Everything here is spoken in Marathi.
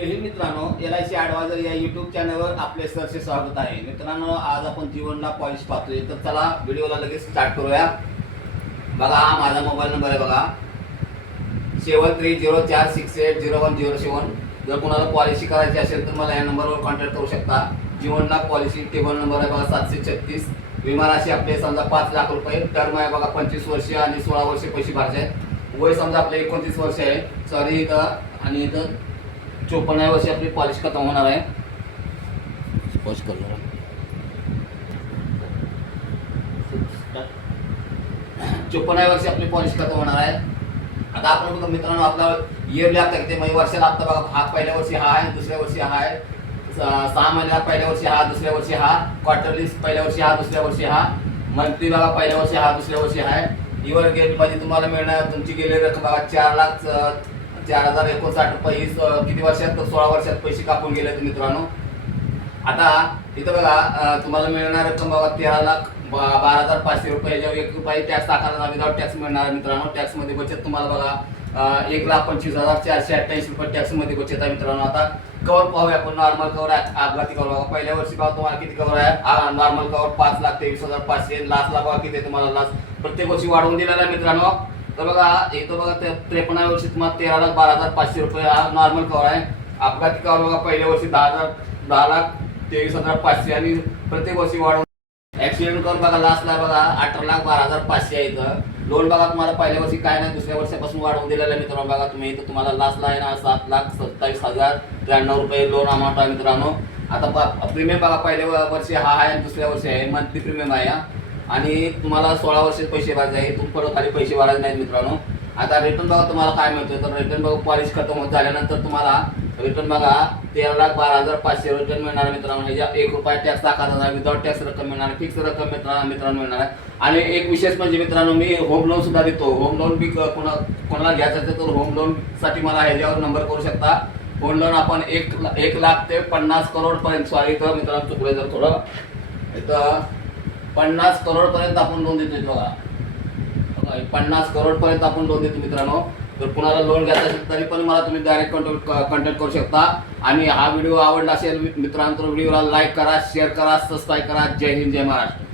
जय हिंद मित्रांनो, LIC ॲडवायझर या यूट्यूब चॅनलवर आपले सरसे स्वागत आहे. मित्रांनो, आज आपण जीवनला पॉलिश पाहतोय. तर चला व्हिडिओला लगेच स्टार्ट करूया. बघा, हा माझा मोबाईल नंबर आहे बघा, 7304680107. जर कोणाला पॉलिसी करायची असेल तर मला या नंबरवर कॉन्टॅक्ट करू शकता. जीवनला पॉलिसी टेबल नंबर आहे बघा 736. विमा राशी आपले समजा 5 लाख रुपये. टर्म आहे बघा 25 वर्ष आणि 16 वर्ष पैसे भरायचे आहेत. वय समजा आपले 29 वर्ष आहे. सॉरी, इथं आणि इथं 54 वर्षी आपली पॉलिश खतम होणार आहे. पॉलिश करणार 54 वर्षी आपली पॉलिश खतम होणार आहे. आता आपण मित्रांनो, आपला इयरली हप्ता किती म्हणजे वर्षाला हप्ता बघा, हा पहिल्या वर्षी हा आहे, दुसऱ्या वर्षी हा आहे, 6 महिन्याला पहिल्या वर्षी हा, दुसऱ्या वर्षी हा, क्वार्टरली पहिल्या वर्षी हा, दुसऱ्या वर्षी हा, मंथली बघा पहिल्या वर्षी हा, दुसऱ्या वर्षी हा. इवर गेट मध्ये तुम्हाला मिळणार तुमची गेलेली रक्कम बघा 4,04,059 रुपये. ही किती वर्षात? तर 16 वर्षात पैसे कापून गेले मित्रांनो. आता इथं बघा तुम्हाला मिळणार रक्कम बघा 13,12,500 रुपये. ज्यावर 1 रुपये टॅक्स आकारला विदाउट टॅक्स मिळणार मित्रांनो. टॅक्स मध्ये बचत तुम्हाला बघा 1,25,488 रुपये टॅक्स मध्ये बचत आहे मित्रांनो. आता कवर पाहूया आपण. नॉर्मल कवर आहे, अपघाती कवर बघा. पहिल्या वर्षी बघा तुम्हाला किती कवर आहे. Normal cover 5,23,500. लास्टला बघा किती तुम्हाला लास्ट प्रत्येक वर्षी वाढवून दिलेला आहे मित्रांनो. तर बघा इथं बघा 53व्या वर्षी तुम्हाला 13,12,500 रुपये हा नॉर्मल कवर आहे. अपघाती कवर बघा पहिल्या वर्षी 10,23,500 आणि प्रत्येक वर्षी वाढवून. ऍक्सिडेंट कवर बघा लास्टला बघा 18,12,500 आहे. इथं लोन बघा तुम्हाला पहिल्या वर्षी काय नाही, दुसऱ्या वर्षापासून वाढवून दिलेलं आहे मित्रांनो. बघा तुम्ही इथं तुम्हाला लास्टला आहे ना 7,27,093 रुपये लोन अमाऊंट आहे मित्रांनो. आता प्रीमियम बघा पहिल्या वर्षी हा आहे आणि दुसऱ्या वर्षी आहे. मंथली प्रीमियम आहे आणि तुम्हाला 16 वर्षे पैसे भरायचे आहे. इथून परत खाली पैसे भरायचे नाहीत मित्रांनो. आता रिटर्न बघा तुम्हाला काय मिळतोय. तर रिटर्न बघा पॉलिश खतम होत झाल्यानंतर तुम्हाला रिटर्न बघा 13,12,500 रिटर्न मिळणार मित्रांनो. ह्याच्या 1 रुपया टॅक्स आकारला विदाउट टॅक्स रक्कम मिळणार, फिक्स रक्कम मित्रांनो मिळणार आहे. आणि एक विशेष म्हणजे मित्रांनो, मी होम लोन सुद्धा देतो. होम लोन बी कोणाला घ्यायचं असेल तर होम लोन साठी मला ह्याच्यावर नंबर करू शकता. होम लोन आपण 1 लाख ते 50 करोड पर्यंत, सॉरी इथं मित्रांनो चुकलं जर थोडं, इथं 50 करोड पर्यंत आपण लोन देतो बघा. 50 करोड पर्यंत आपण लोन देतो मित्रांनो. तर कुणाला लोन घ्यायचं असेल तरी पण मला तुम्ही डायरेक्ट कॉन्टॅक्ट करू शकता. आणि हा व्हिडिओ आवडला असेल मित्रांनो तर व्हिडिओला लाईक करा, शेअर करा, सबस्क्राईब करा. जय हिंद, जय महाराष्ट्र.